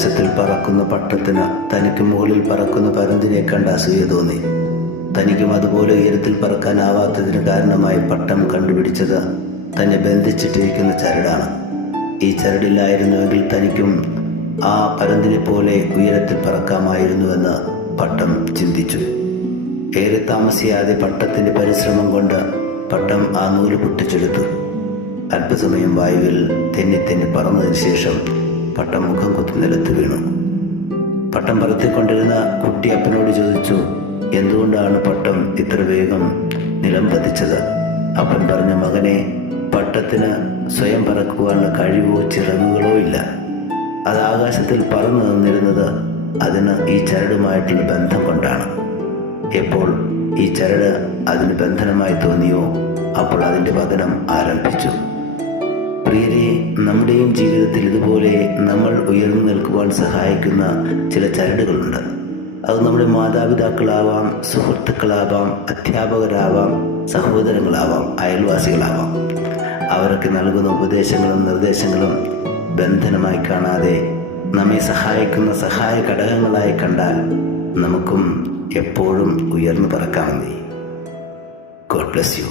ആകാശത്തിൽ പറക്കുന്ന പട്ടത്തിന് തനിക്ക് മുകളിൽ പറക്കുന്ന പരുന്തിനെ കണ്ട് അസൂയ തോന്നി. തനിക്കും അതുപോലെ ഉയരത്തിൽ പറക്കാനാവാത്തതിന് കാരണമായി പട്ടം കണ്ടുപിടിച്ചത് തന്നെ ബന്ധിച്ചിട്ടിരിക്കുന്ന ചരടാണ്. ഈ ചരടില്ലായിരുന്നുവെങ്കിൽ തനിക്കും ആ പരുന്തിനെ പോലെ ഉയരത്തിൽ പറക്കാമായിരുന്നുവെന്ന് പട്ടം ചിന്തിച്ചു. ഏറെ താമസിയാതെ പട്ടത്തിന്റെ പരിശ്രമം കൊണ്ട് പട്ടം ആ നൂല് പൊട്ടിച്ചെടുത്തു. അല്പസമയം വായുവിൽ തെന്നി പറന്നതിന് ശേഷം പട്ടം മുഖം കുത്തി നിലത്ത് വീണു. പട്ടം പറത്തിക്കൊണ്ടിരുന്ന കുട്ടി അപ്പനോട് ചോദിച്ചു, എന്തുകൊണ്ടാണ് പട്ടം ഇത്ര വേഗം നിലം പതിച്ചത്? അപ്പൻ പറഞ്ഞു, മകനെ, പട്ടത്തിന് സ്വയം പറക്കുവാനുള്ള കഴിവോ ചിറകുകളോ ഇല്ല. അത് ആകാശത്തിൽ പറന്നു നിന്നിരുന്നത് അതിന് ഈ ചരടുമായിട്ടുള്ള ബന്ധം കൊണ്ടാണ്. എപ്പോൾ ഈ ചരട് അതിന് ബന്ധനമായി തോന്നിയോ അപ്പോൾ അതിൻ്റെ പതനം ആരംഭിച്ചു. പ്രിയരെ, നമ്മുടെയും ജീവിതത്തിൽ ഇതുപോലെ നമ്മൾ ഉയർന്നു നിൽക്കുവാൻ സഹായിക്കുന്ന ചില ചരടുകളുണ്ട്. അത് നമ്മുടെ മാതാപിതാക്കളാവാം, സുഹൃത്തുക്കളാവാം, അധ്യാപകരാവാം, സഹോദരങ്ങളാവാം, അയൽവാസികളാവാം. അവരൊക്കെ നൽകുന്ന ഉപദേശങ്ങളും നിർദ്ദേശങ്ങളും ബന്ധനമായി കാണാതെ നമ്മെ സഹായിക്കുന്ന സഹായ ഘടകങ്ങളായി കണ്ടാൽ നമുക്കും എപ്പോഴും ഉയർന്നു പറക്കാമെന്നേ. God bless you.